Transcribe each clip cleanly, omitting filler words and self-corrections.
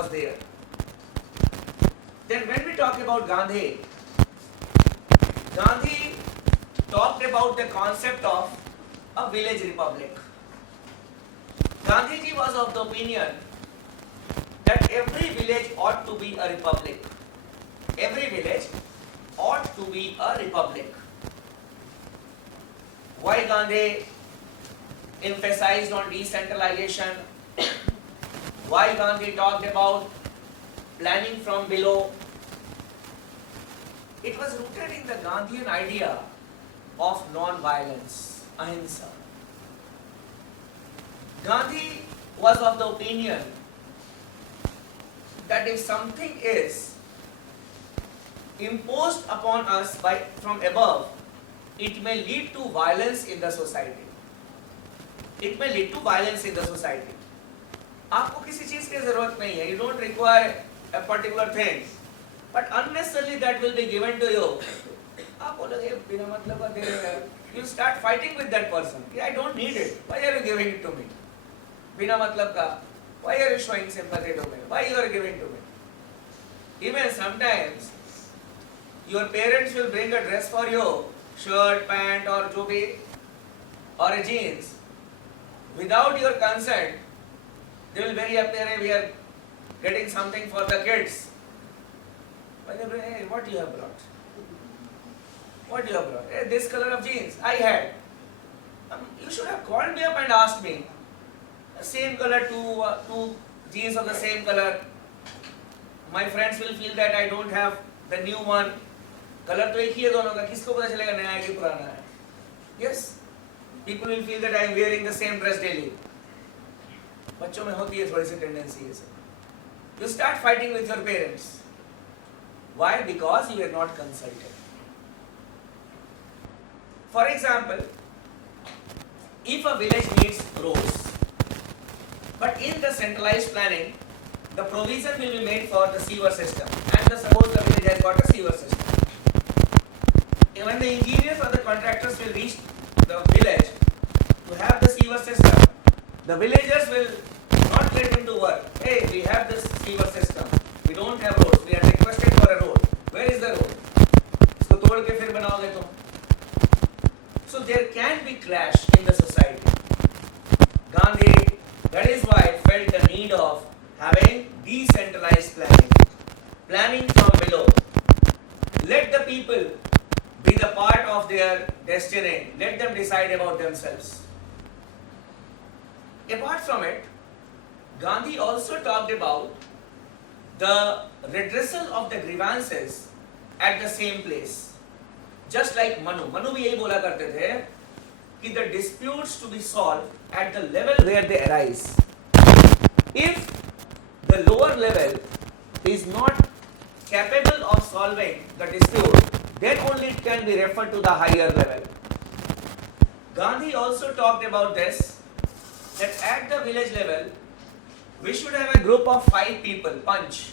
was there. Then when we talk about Gandhi talked about the concept of a village republic. Gandhiji was of the opinion that every village ought to be a republic. Every village ought to be a republic. Why Gandhi emphasized on decentralization? Why Gandhi talked about planning from below? It was rooted in the Gandhian idea of non-violence, ahimsa. Gandhi was of the opinion that if something is imposed upon us from above, it may lead to violence in the society. It may lead to violence in the society. आपको किसी चीज की जरूरत नहीं है. You don't require a particular thing, but unnecessarily that will be given to you. आप बोलोगे बिना मतलब का दे रहे हैं. You start fighting with that person. I don't need it. Why are you giving it to me? बिना मतलब का. Why are you showing sympathy to me? Why you are giving to me? Even sometimes your parents will bring a dress for you, shirt, pant, or जो भी, or a jeans. Without your consent, they will very happy. We are getting something for the kids. But they will, hey, what you have brought? What you have brought? Hey, this color of jeans I had. You should have called me up and asked me. The same color, two jeans of the same color. My friends will feel that I don't have the new one. Color तो एक ही है दोनों का. किसको पता चलेगा नया है कि पुराना है? Yes. People will feel that I am wearing the same dress daily. बच्चों में होती है थोड़ी सी tendency है. You start fighting with your parents. Why? Because you were not consulted. For example, if a village needs roads, but in the centralized planning, the provision will be made for the sewer system, and suppose the village has got a sewer system. When the engineers or the contractors will reach the village to have the sewer system, the villagers will not let him to work. Hey, we have this sewer system. We don't have roads. We are requested for a road. Where is the road? इसको तोड़ के फिर बनाओगे तुम. So there can be clash in the society. Gandhi, that is why, felt the need of having decentralized planning. Planning from below. Let the people be the part of their destiny. Let them decide about themselves. Apart from it, Gandhi also talked about the redressal of the grievances at the same place. Just like Manu भी यही बोला करते थे कि the disputes to be solved at the level where they arise. If the lower level is not capable of solving the dispute, then only it can be referred to the higher level. Gandhi also talked about this, that at the village level, we should have a group of 5 people, punch.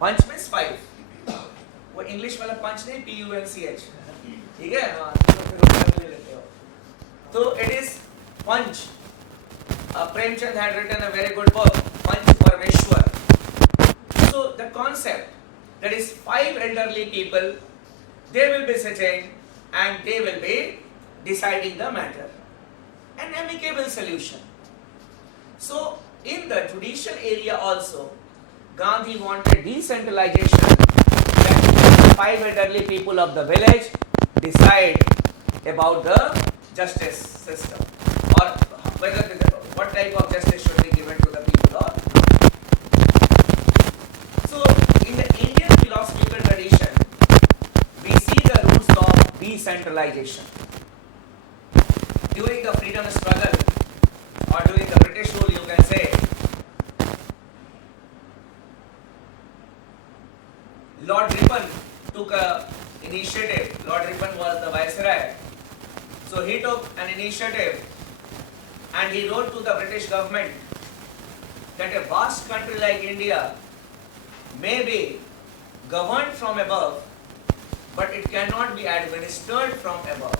Punch means 5. वो English वाला punch नहीं, P-U-N-C-H. ठीक है? हाँ, तो ले लेते हो. So it is punch. Premchand had written a very good book, Panch Parmeshwar. So the concept, that is 5 elderly people, they will be sitting and they will be deciding the matter. An amicable solution. So in the judicial area also, Gandhi wanted decentralization, that 5 elderly people of the village decide about the justice system, or whether what type of justice should be given to the people. Or so in the Indian philosophical tradition, we see the roots of decentralization. During the freedom struggle, or during the British rule, you can say, Lord Ripon took an initiative. Lord Ripon was the viceroy. So he took an initiative and he wrote to the British government that a vast country like India may be governed from above, but it cannot be administered from above.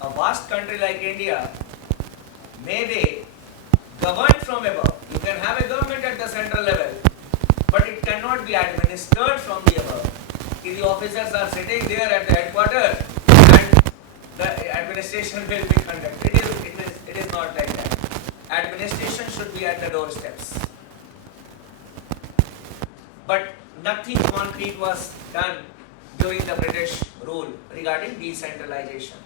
A vast country like India may be governed from above. You can have a government at the central sitting there at the headquarters and the administration will be conducted. It is not like that. Administration should be at the doorsteps. But nothing concrete was done during the British rule regarding decentralization.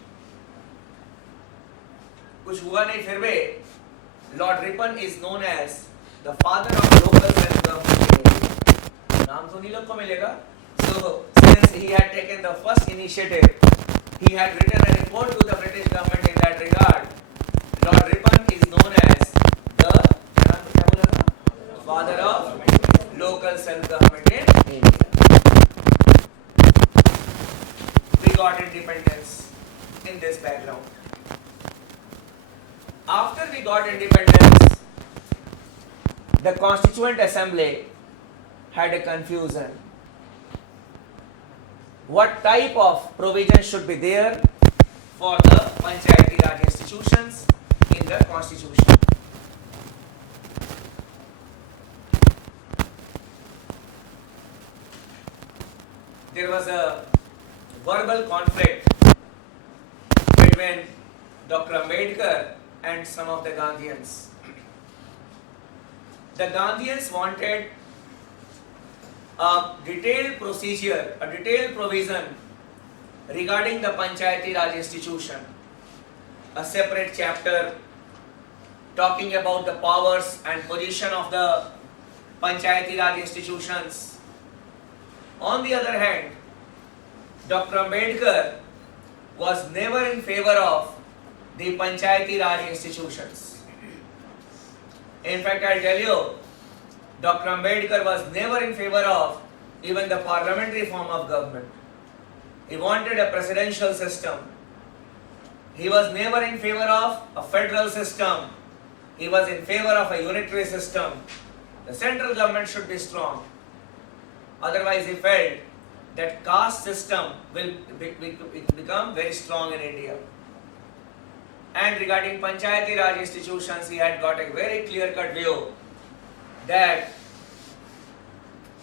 कुछ हुआ नहीं फिर भी Lord Ripon is known as the father of local self-government. नाम तो नहीं लोग को मिलेगा. So since he had taken the first initiative, he had written a report to the British government in that regard. Lord Ripon is known as the father of local self-government in India. We got independence in this background. After we got independence, the Constituent Assembly had a confusion. What type of provision should be there for the Panchayati Raj institutions in the Constitution? There was a verbal conflict between Dr. Ambedkar and some of the Gandhians. The Gandhians wanted a detailed procedure, a detailed provision regarding the Panchayati Raj institution, a separate chapter talking about the powers and position of the Panchayati Raj institutions. On the other hand, Dr. Ambedkar was never in favor of the Panchayati Raj institutions. In fact, I'll tell you, Dr. Ambedkar was never in favor of even the parliamentary form of government. He wanted a presidential system. He was never in favor of a federal system. He was in favor of a unitary system. The central government should be strong. Otherwise, he felt that caste system will become very strong in India. And regarding Panchayati Raj institutions, he had got a very clear-cut view that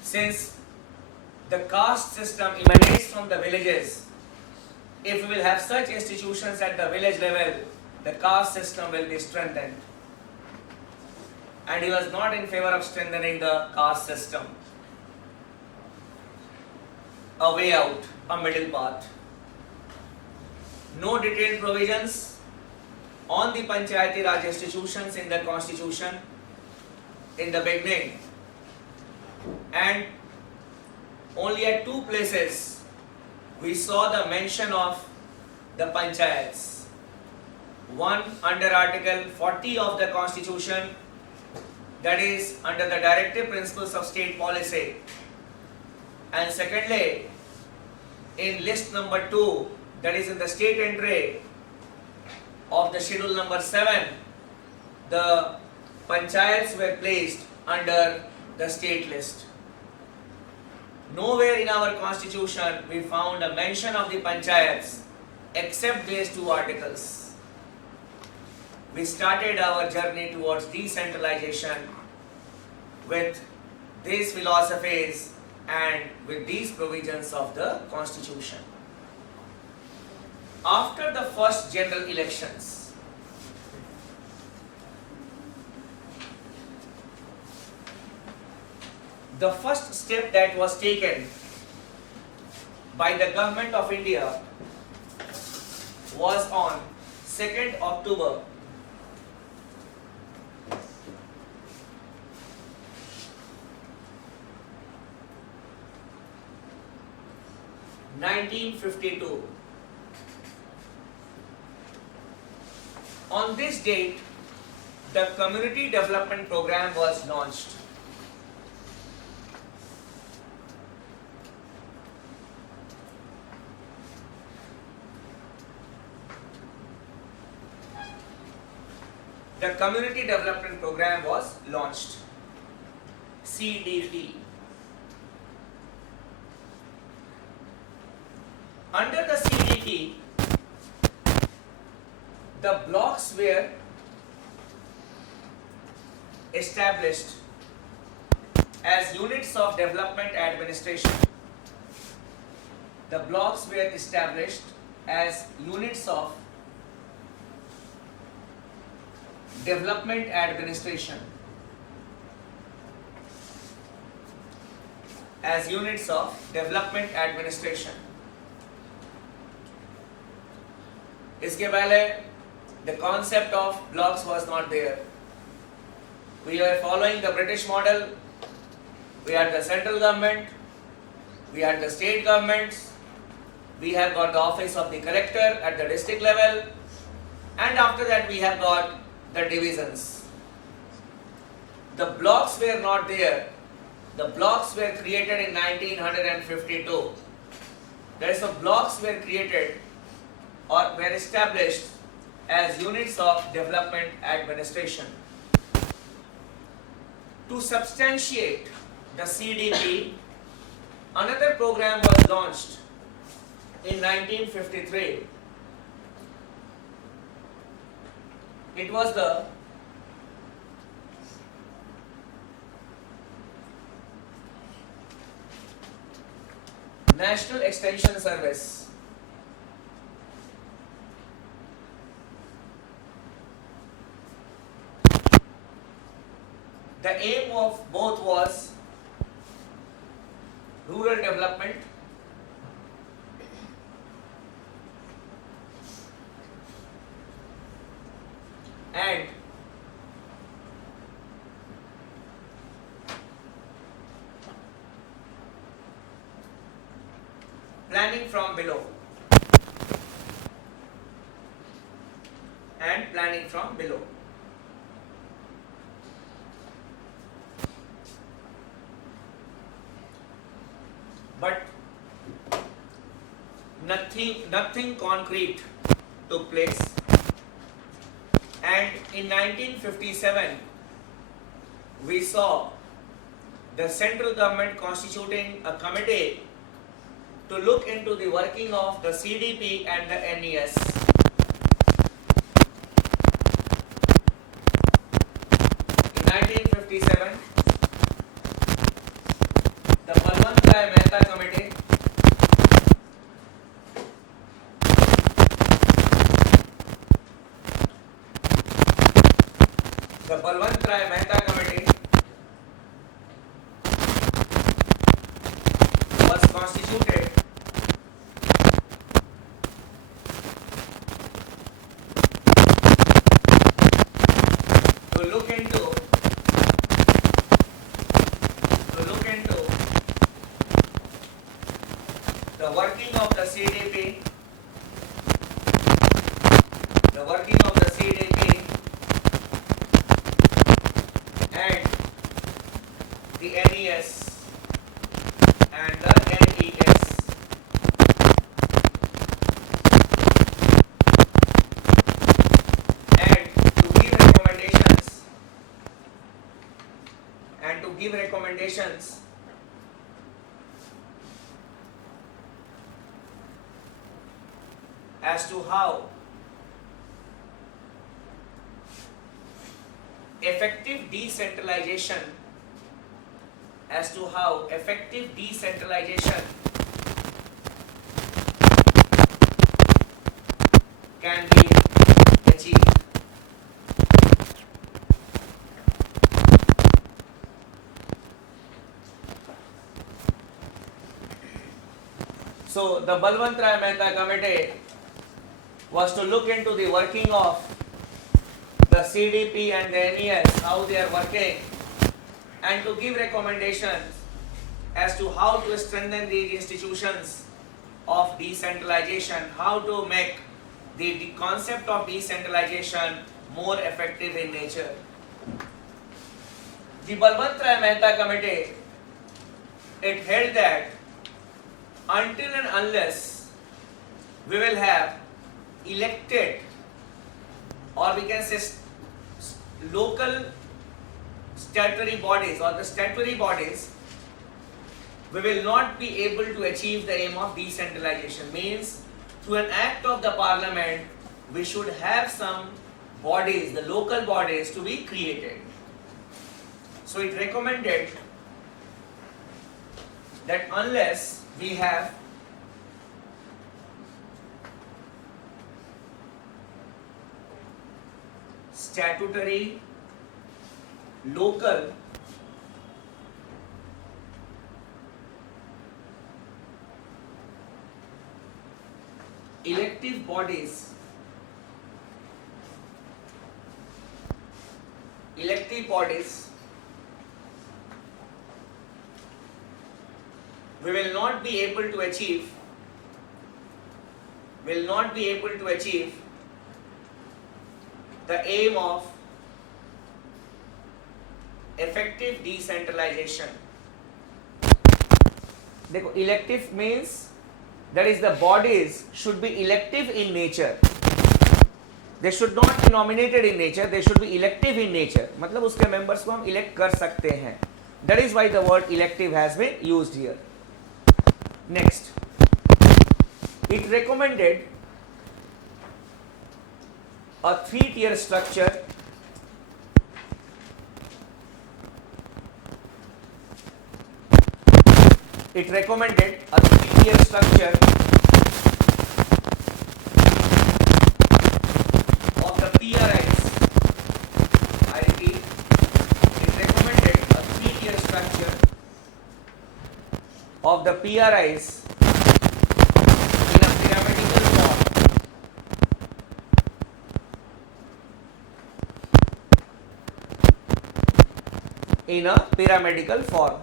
since the caste system emanates from the villages, if we will have such institutions at the village level, the caste system will be strengthened. And he was not in favor of strengthening the caste system. A way out, a middle path. No detailed provisions on the Panchayati Raj institutions in the Constitution in the beginning, and only at two places we saw the mention of the panchayats. One under Article 40 of the Constitution, that is under the directive principles of state policy, and secondly in list number 2, that is in the state entry of the schedule number 7, the panchayats were placed under the state list. Nowhere in our constitution we found a mention of the panchayats except these two articles. We started our journey towards decentralization with these philosophies and with these provisions of the constitution. After the first general elections, the first step that was taken by the government of India was on 2nd October 1952. On this date, the Community Development Program was launched. The Community Development Program was launched, CDP. Under the CDP, the blocks were established as units of development administration. the blocks were established as units of development administration. As units of development administration. इसके पहले the concept of blocks was not there. We were following the British model. We had the central government, we had the state governments, we have got the office of the collector at the district level, and after that we have got the divisions. The blocks were not there. The blocks were created in 1952. That is, the blocks were created or were established as units of development administration. To substantiate the CDP, another program was launched in 1953. It was the National Extension Service. The aim of both was rural development and planning from below. And planning from below. But nothing concrete took place. And in 1957, we saw the central government constituting a committee to look into the working of the CDP and the NES. In 1957, the Balwant Rai Mehta committee was constituted to look into the working of the CDP, and the NES and the NES. And to give recommendations as to how effective decentralization can be achieved. So the Balwant Rai Mehta committee was to look into the working of the CDP and the NES, how they are working, and to give recommendations as to how to strengthen the institutions of decentralization, how to make the concept of decentralization more effective in nature. The Balwant Rai Mehta committee, it held that until and unless we will have elected, or we can say local statutory bodies or the statutory bodies, we will not be able to achieve the aim of decentralization. Means through an act of the parliament we should have some bodies, the local bodies, to be created. So it recommended that unless we have statutory, local, elective bodies we will not be able to achieve the aim of effective decentralization. देखो, elective means that is the bodies should be elective in nature. They should not be nominated in nature, they should be elective in nature. मतलब उसके members को हम elect कर सकते हैं. That is why the word elective has been used here. Next, it recommended a three-tier structure of the PRIs. I repeat, it recommended a three-tier structure of the PRIs in a pyramidal form.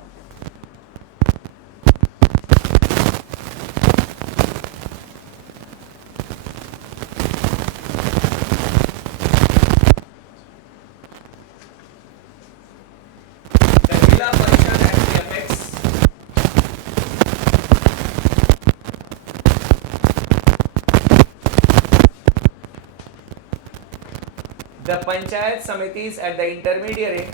The panchayat samitis at the intermediary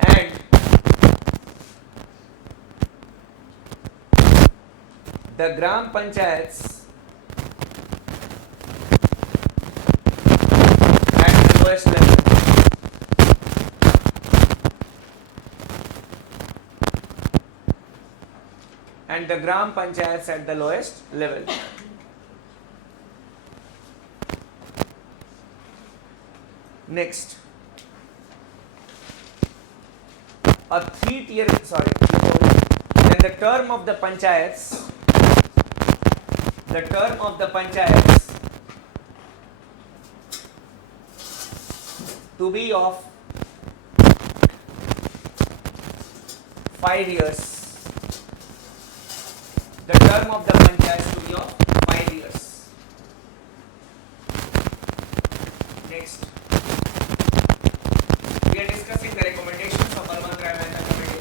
and the gram panchayats at the lowest level. And the gram panchayats at the lowest level. Next, a three-tier, then the term of the panchayats to be of 5 years. The term of the panchayats to be of 5 years. Next, we are discussing the recommendations of Balwant Rai Mehta Committee.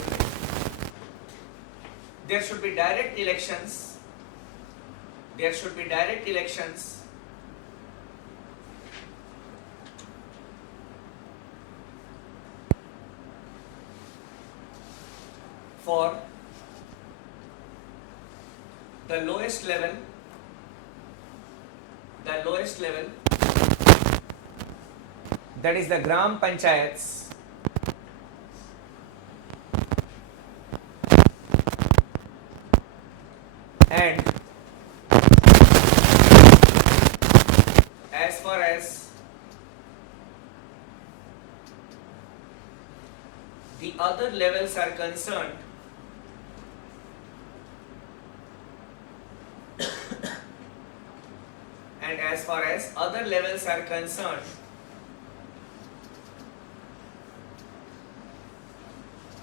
There should be direct elections. For the lowest level, that is the gram panchayats, and as far as the other levels are concerned,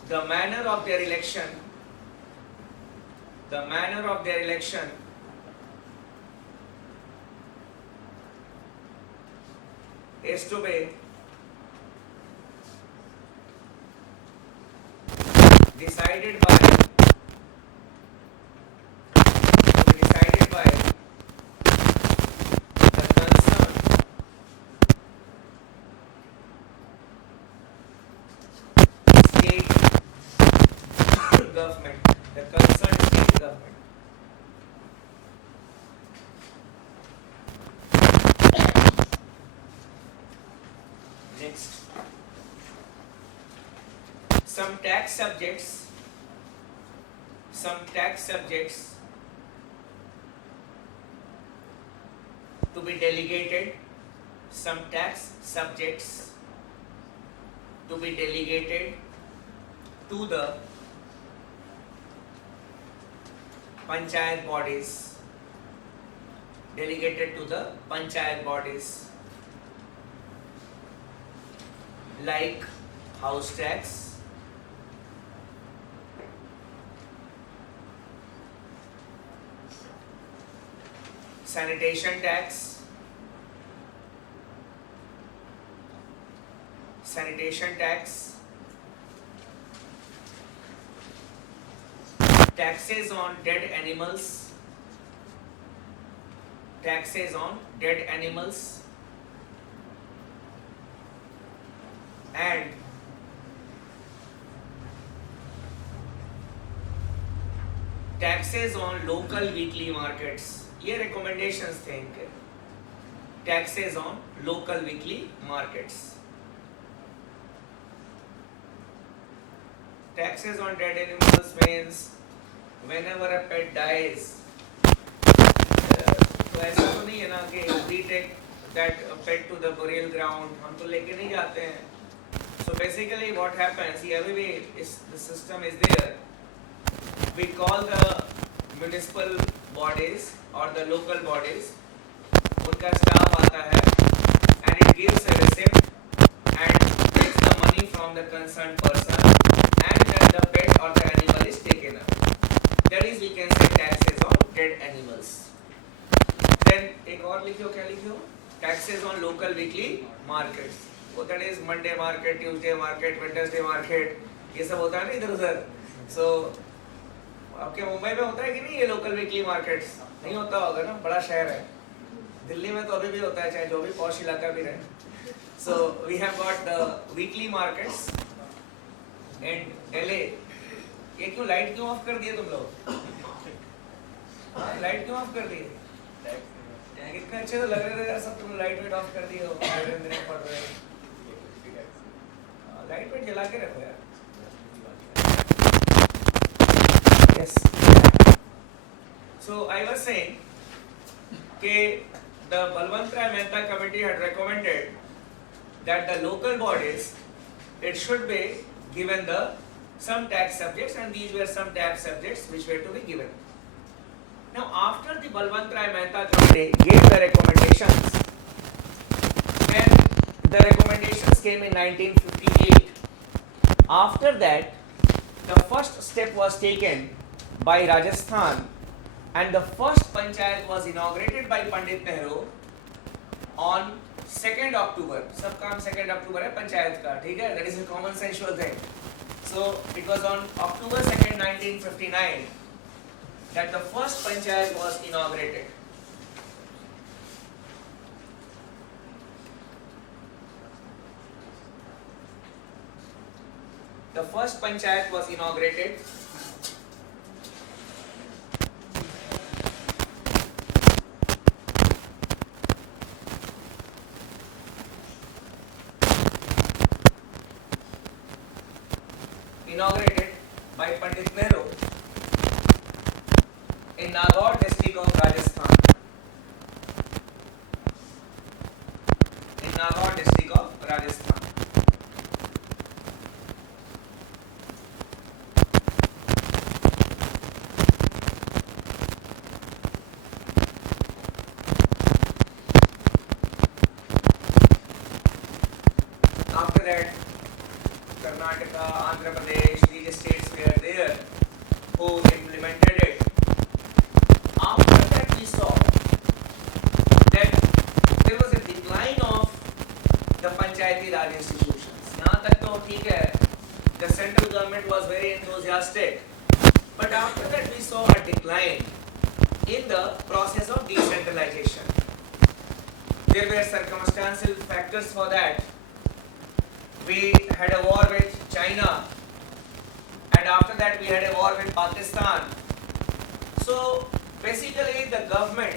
the manner of their election is to be decided by the concerned state government. Next, some tax subjects to be delegated, some tax subjects to be delegated to the panchayat bodies, like house tax, sanitation tax, taxes on dead animals, and taxes on local weekly markets. ये recommendations थे इनके. Taxes on local weekly markets. Taxes on dead animals means whenever a pet dies, तो ऐसा तो नहीं है ना कि we take that pet to the burial ground, हम तो लेके नहीं जाते हैं. So basically what happens, everywhere the system is there. We call the municipal bodies or the local bodies, उनका staff आता है and it gives a receipt and takes the money from the concerned person and then the pet or the animal is taken up. That is, we can say taxes on dead animals. Then एक और लिखियो, क्या लिखियो? Taxes on local weekly markets. वो that is Monday market, Tuesday market, Wednesday market, ये सब होता है ना इधर उधर. So आपके मुंबई में होता है कि नहीं ये लोकल वीकली मार्केट्स? नहीं होता होगा ना, बड़ा शहर है. दिल्ली में तो अभी भी होता है, चाहे जो भी पॉश इलाका भी रहे. So we have got the weekly markets in LA. ये क्यों लाइट क्यों ऑफ कर दिए तुम लोग? लाइट क्यों ऑफ कर दिए? कितने अच्छे तो लग रहे थे यार सब, तुम लाइट वेट ऑफ कर दिए हो, दिन पड़ रहे हो. लाइट वेट जला के रखो यार. Yes. So I was saying that the Balwant Rai Mehta committee had recommended that the local bodies, it should be given some tax subjects, and these were some tax subjects which were to be given. Now after the Balwant Rai Mehta committee gave the recommendations, and the recommendations came in 1958. After that, the first step was taken by Rajasthan, and the first panchayat was inaugurated by Pandit Nehru on 2nd October. सब काम 2nd October है पंचायत का, ठीक है? That is a common sensual thing. So it was on October 2nd, 1959 that the first panchayat was inaugurated. The first panchayat was inaugurated by Pandit Nehru in Nagaur district of Rajasthan. After that, Karnataka, Andhra Pradesh, these states were there who implemented it. After that, we saw that there was a decline of the Panchayati Raj institutions. यहाँ तक तो ठीक है, the central government was very enthusiastic, but after that we saw a decline in the process of decentralization. There were circumstantial factors for that. We had a war with China, and after that we had a war with Pakistan. So basically the government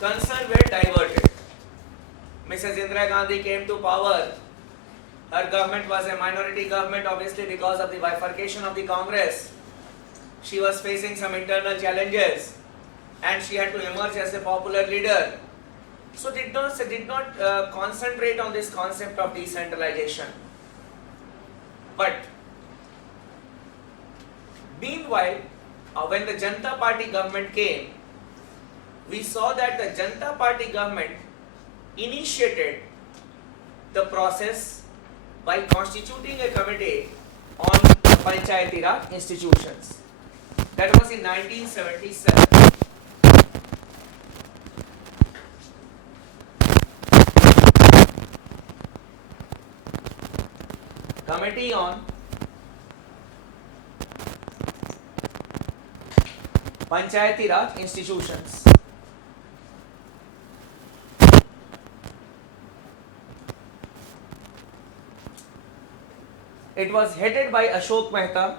concern were diverted. Mrs. Indira Gandhi came to power Her government was a minority government, obviously because of the bifurcation of the Congress. She was facing some internal challenges and she had to emerge as a popular leader. So did not concentrate on this concept of decentralization. But meanwhile, when the Janata Party government came, we saw that the Janata Party government initiated the process by constituting a committee on Panchayati Raj institutions. That was in 1977. Committee on Panchayati Raj institutions. It was headed by Ashok Mehta.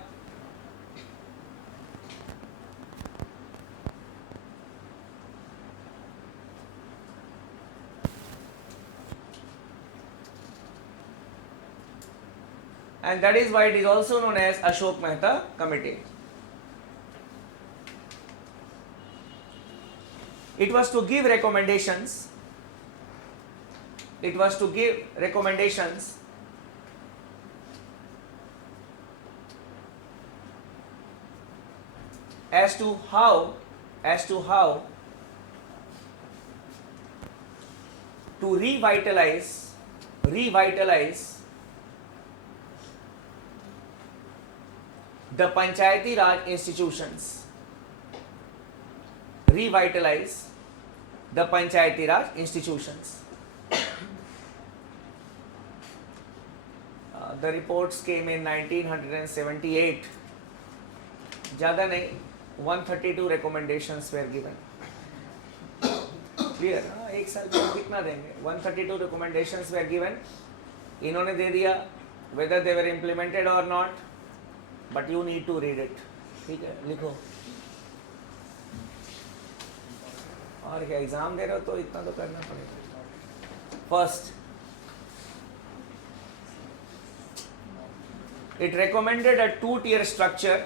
And that is why it is also known as Ashok Mehta Committee. It was to give recommendations. It was to give recommendations as to how to revitalize the Panchayati Raj institutions. Revitalize the Panchayati Raj institutions. The reports came in 1978. ज़्यादा नहीं, 132 recommendations were given. Clear? हाँ, एक साल में कितना देंगे? 132 recommendations were given. इन्होंने दे दिया, whether they were implemented or not, but you need to read it. ठीक है, लिखो. और क्या एग्जाम दे रहे हो तो इतना तो करना पड़ेगा. First, it recommended a two-tier structure.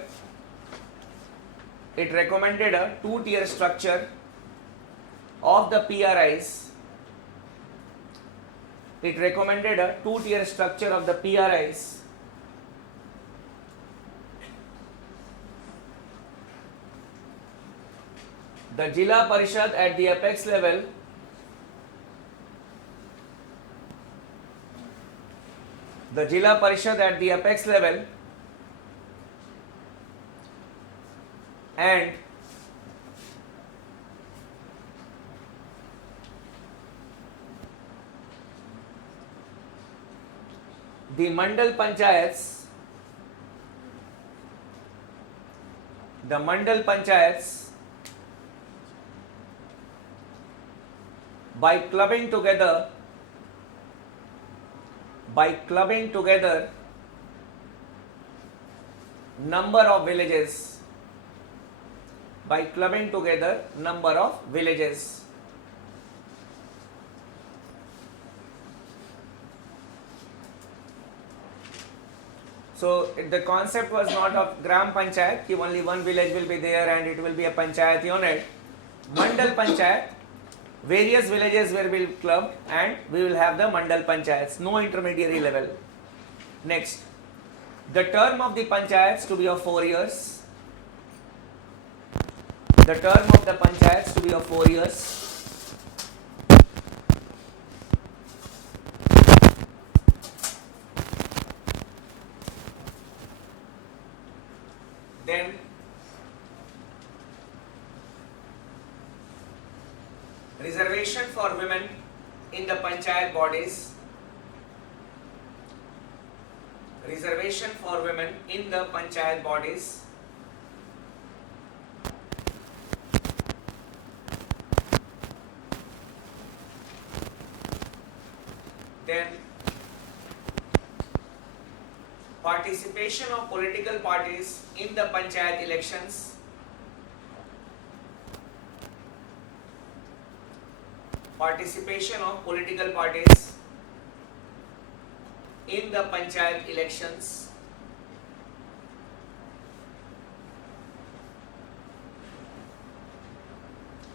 It recommended a two-tier structure of the PRIs. It recommended a two-tier structure of the PRIs. The Jila Parishad at the apex level and the Mandal Panchayats by clubbing together number of villages. So the concept was not of Gram Panchayat, कि only one village will be there and it will be a Panchayat unit. Mandal Panchayat, various villages will be clubbed and we will have the Mandal Panchayats, no intermediary level. Next, the term of the Panchayats to be of 4 years. The term of the Panchayats to be of 4 years. Then reservation for women in the Panchayat bodies. Reservation for women in the Panchayat bodies. Then participation of political parties in the Panchayat elections. Participation of political parties in the panchayat elections.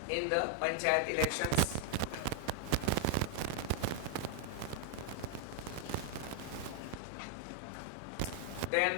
In the panchayat elections. Then